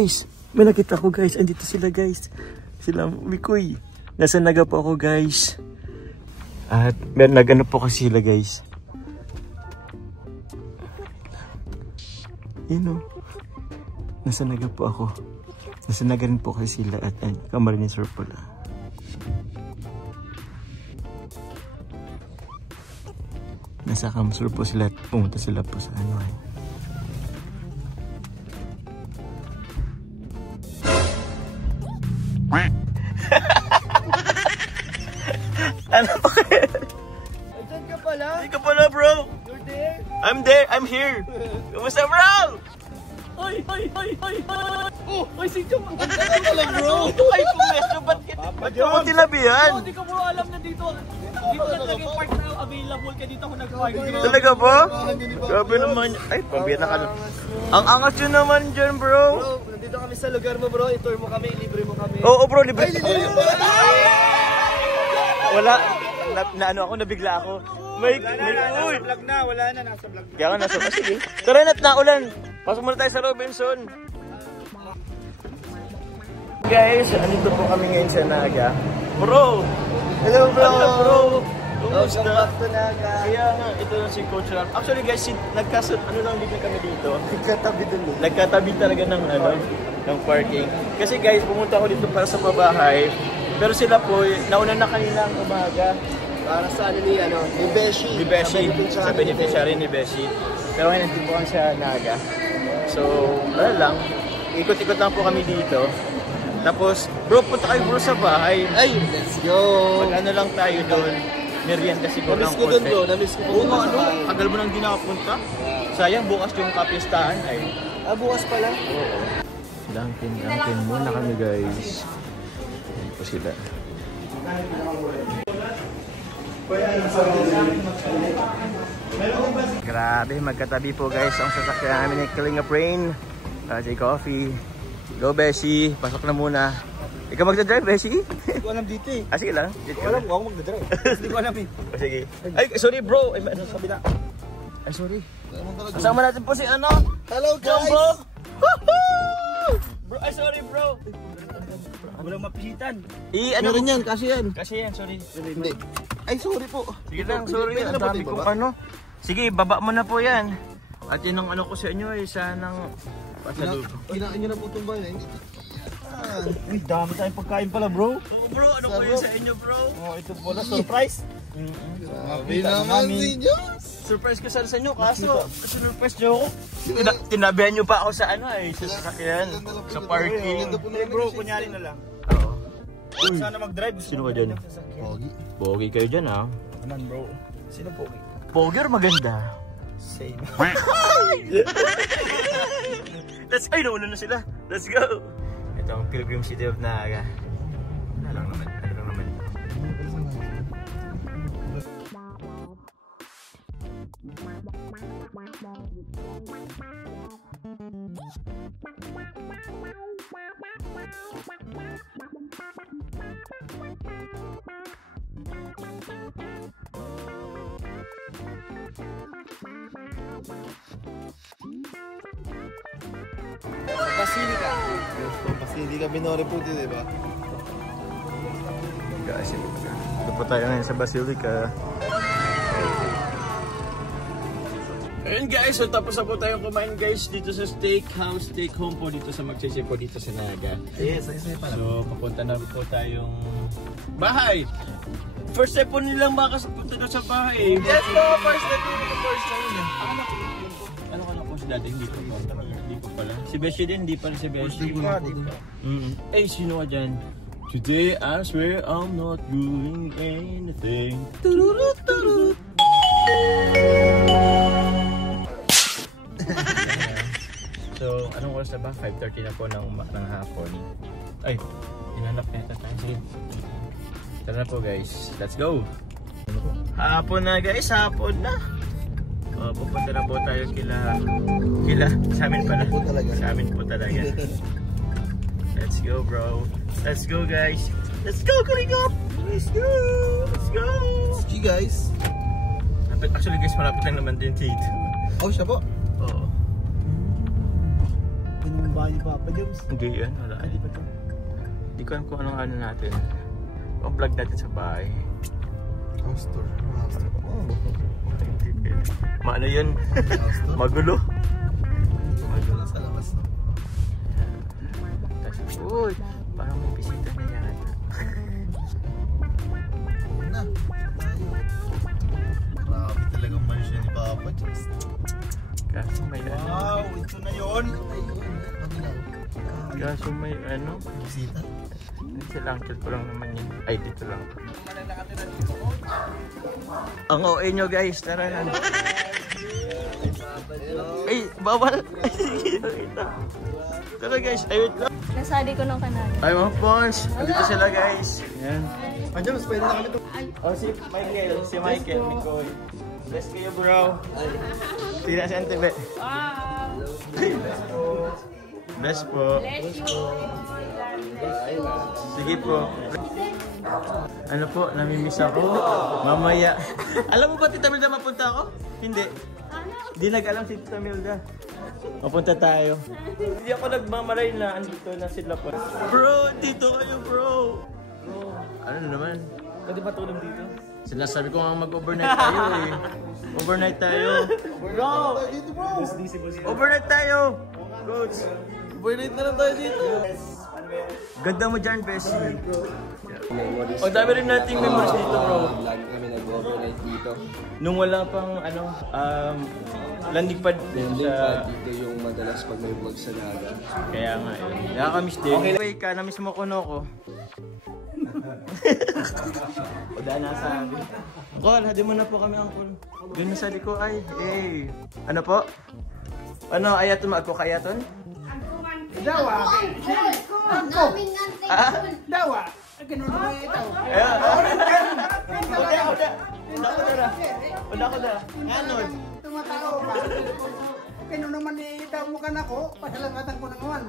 Guys, may nakita ko guys. Andito sila guys. Sila Mikoy. Nasa Naga po ako guys. At nagano po kasi sila guys. Yun o. Nasa Naga po ako. Nasa Naga rin po kasi sila. At Camarines Sur pala. Nasa Camsur po sila at pumunta sila po sa ano ay. Ano ba kayo? Diyan ka pala? Hindi ka pala bro! You're there? I'm there! I'm here! Kumusta bro? Oy! Oh! Oy, si Jom! Ang Ano pala bro? Ay pumwesto, ba't mo tinabihan? Hindi ko mo alam na dito. Dito na naging part na available ka dito ako nag-park. Talaga ba? Grabe naman. Ay, pambiyan na ka na. Ang angas yun naman dyan bro. Bro, nandito kami sa lugar mo bro. I-tour mo kami, libre mo kami. Oo bro, libre. Wala. Ano ako, nabigla ako. May uy. Vlog na, wala na, nasa vlog na. Kaya nga nasa, sige. Tara na't naulan. Pasok muna tayo sa Robinson. Guys, andito po kami ngayon sa Naga. Bro! Hello bro! Hello bro! Welcome back to Naga. Kaya nga, ito na si Coach Ram. Actually guys, ano lang din kami dito. Nagkatabi dun eh. Nagkatabi talaga ng ng parking. Kasi guys, pumunta ako dito para sa pabahay. Pero sila po, nauna na kanila ang umaga. Para sa ano ni Beshi. Ni Beshi. Sa beneficiary ni Beshi. Pero ngayon nandito po kami sa Naga. So, wala lang. Ikot-ikot lang po kami dito. Tapos, bro, punta kayo bro sa bahay. Ay, let's go! Mag ano lang tayo doon. Merienda siguro Namiss ko doon bro, namiss ko Oo nga, ano? Tagal mo nang di nakapunta. Sayang, bukas yung kapistahan ay. Ah, bukas pala? Oo. Dunkin muna kami guys. Ayan po sila. Grabe, magkatabi po guys ang sasakyan namin ni Killing a Brain. Jay Coffee. Go Beshi, pasok na muna. Ikaw magdadrive Beshi? Hindi ko alam dito eh. Sige lang. Hindi ko alam kung ako magdadrive. Hindi ko alam eh. Sige. Ay, sorry bro. Ay, ano sabi na? Ay, sorry. Kasama natin po si ano? Hello guys! Bro! Bro, ay sorry bro. Walang mapisitan. Ano Meron yan, kasi yan. Kasi yan, sorry. Hindi. Ay, sorry po. Sige lang, sorry. Pwede Ang na ba dami ito, kong baba? ano. Sige, baba mo na po yan. At yun ang ano ko sa inyo eh, sanang pasalubong. Kinain nyo na po itong bayan. Uy, dami tayong pagkain pala bro. Oh bro, ano ko yun sa inyo bro? Oh, ito pala, surprise. Sabi naman ninyo. Surprise ko sana sa inyo, kaso surprise nyo ako. Tinabihan nyo pa ako sa ano eh, sa sasakyan, sa parking. Hey bro, kunyari na lang. Oo. Sana mag-drive. Sino ka dyan? Pogi. Pogi kayo dyan ah. Naman bro. Sino pogi? Pogi or maganda? Same. Ay, nauna na sila. Let's go! Ito ang Pilgrim City of Naga. Ano lang naman. Basilica. Kasi hindi ka binore po dito, diba? Guys, ito po tayo ngayon sa Basilica. Ayun guys, so tapos na po tayong kumain guys dito sa steakhouse, steak home po dito sa Magsaysay po dito sa Naga. Yes, ay pala. So papunta na po tayong bahay. First time po nilang makapunta na sa bahay. Yes po, first time. Ano ka na po si dati? Hindi ko pa. Hindi ko pala. Si Beshi din, hindi pa rin si Beshi. Eh, sino ka dyan? Today I swear I'm not doing anything. So, anong oras na ba? 5:30 na po ng hapon. Ay, hinanap na ito tayo. Sige. Tara na po guys. Let's go! Hapon na guys, hapon na! Pupunta na po tayo kila, sa amin pala. Sa amin po talaga. Let's go bro. Let's go guys. Let's go, coming up! Let's go! Let's go! Ski guys. Actually guys, malapit lang naman din dito. Oh, siya po. Oo. Ganun yung bahay ni Papa Jones. Hindi yan, wala. Hindi ba ito? Hindi ko alam kung anong ano natin. Ang vlog natin sa bahay. House tour. House tour. Maano yun? House tour. Magulo. Magulo sa labas. No? Tapos, uy, parang may bisita na yan. Na. Grabe talagang mansyon ni Papa Jones. Kaso may ano. Wow, ito na yun. Kaso may ano. Bisita. Sila uncle ko lang naman yun. Ay, dito lang. Ang OA nyo guys, tara na. Ay, bawal. Ay, sige, tara guys, ayun lang. Nasali ko ng kanal. Ay mga pons, nandito sila guys. Yan. Jones, pwede na kami ito. Oh, si Michael, Mikoy. Bless kayo bro. Tira si Antebe. Bless po. Sige po. Ano po, namimiss ako. Mamaya. Alam mo ba Tita Milda mapunta ako? Hindi. Hindi nag-alam si Tita Milda. Mapunta tayo. Hindi ako nagmamalay na andito na sila po. Bro, dito kayo bro. Ano naman? Pwede ba tulong dito? Sinasabi ko nga mag-overnight tayo eh. Overnight tayo. Bro! Overnight tayo! Coach! Overnight na lang tayo dito. Ganda mo dyan, Bessie. O dami rin nating memories dito, bro. Lagi kami nag-overnight dito. Nung wala pang ano, landing pad Hindi sa... dito yung madalas pag may vlog sa Naga. Kaya nga yun. Nakakamiss din. Okay, wait ka, namiss mo ko no ko. O dahil nasa amin. Uncle, hadi mo na po kami, Uncle. Doon na sa liko ay. Eh. Ano po? Ano, ayaton mo ako kayaton? Dawa. Dawa. Ganun naman ito. Wala ko na. Ganon. Tumatao ka. Kano naman itaw mo ka na ko, pasalangatan ko ng one.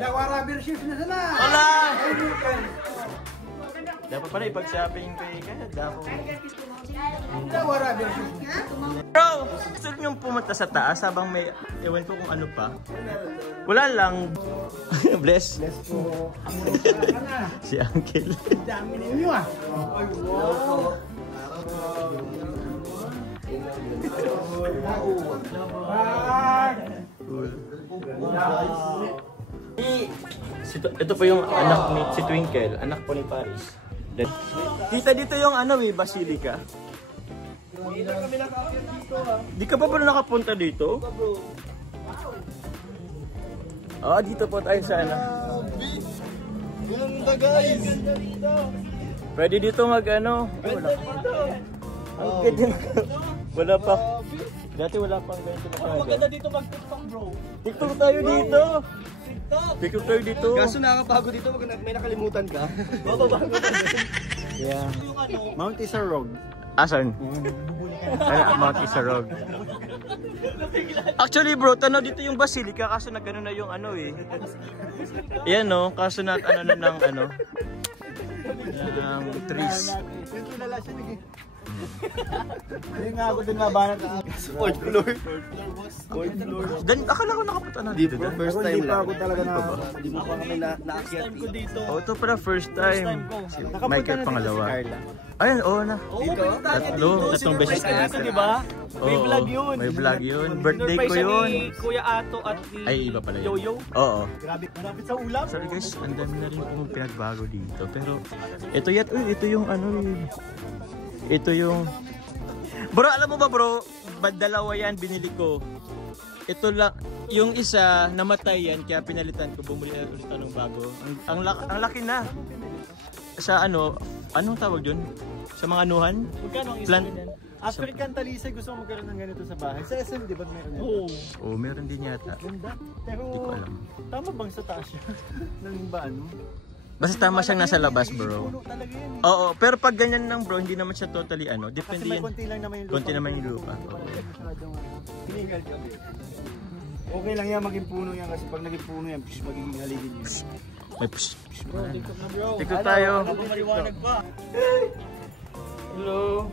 Dawara versus na sana. Wala! Dapat pala ipag-shopping kay kaya dapat. Dawara versus. Bro, gusto nyo pumunta sa taas habang may ewan ko kung ano pa. Wala lang. Bless. Bless po. Si Uncle. Dami ninyo ah. Ay, wow. Ito po yung anak ni si Twinkle, anak po ni Paris. Tita, dito yung ano eh, Basilica. Di ka pa pala nakapunta dito? Ah, dito po tayo sa ano. Ganda guys. Pwede dito mag ano. Wala pa. Wala pa. Dati wala pang ganito na kagad. Maganda dito mag-tiktok bro. TikTok tayo dito. TikTok tayo dito. Kaso nakakabago dito, may nakalimutan ka. Bababago ka din. Yeah. Mount Isarog. Asan? Mount Isarog. Actually bro, tanaw dito yung Basilica kaso nagano na yung ano eh. Yan no, kaso na ano na ng ano. Ng trees. Yung tulala siya naging. Hindi nga ako din mabanat. Fourth floor. Fourth floor. Akala ko nakapunta na dito. Bro, first time Hindi pa lang. ako talaga na. Hindi mo pa kami naakyat dito. Oh, ito pala first time. Si Michael pangalawa. Ayun, oo na. Tatlong beses na dito. Diba? May Oo, vlog yun. May vlog yun. Birthday ko yun. Ni Kuya Ato at ni Ay, iba pala yun. Yoyo. Oo. Grabe, malapit sa ulam. Sorry guys, ang dami na rin kung pinagbago dito. Pero, ito yung ano eh. Ito yung... Bro, alam mo ba bro? Dalawa yan, binili ko. Ito lang, yung isa, namatay yan, kaya pinalitan ko. Bumuli na ulit ng bago. Ang laki na. Sa ano, anong tawag yun? Sa mga anuhan? Magkano ang Plant. isa ganyan? African Talisay, gusto mo magkaroon ng ganito sa bahay. Sa SM, di ba meron yan? Oo. Oo, meron din yata. Ganda. Pero, Hindi ko alam. tama bang sa taas yun? Nang ba ano? Basta tama siyang nasa labas bro. Puno talaga yan. Oo, pero pag ganyan lang bro, hindi naman siya totally ano. Kasi Depende may yan. konti lang naman yung lupa. Konti naman yung lupa. Masyadong hiningal ka. Okay lang yan, maging puno yan. Kasi pag naging puno yan, magiging haligin yun. May psh. TikTok na bro. Tikot tayo. Maliwanag pa. Hello.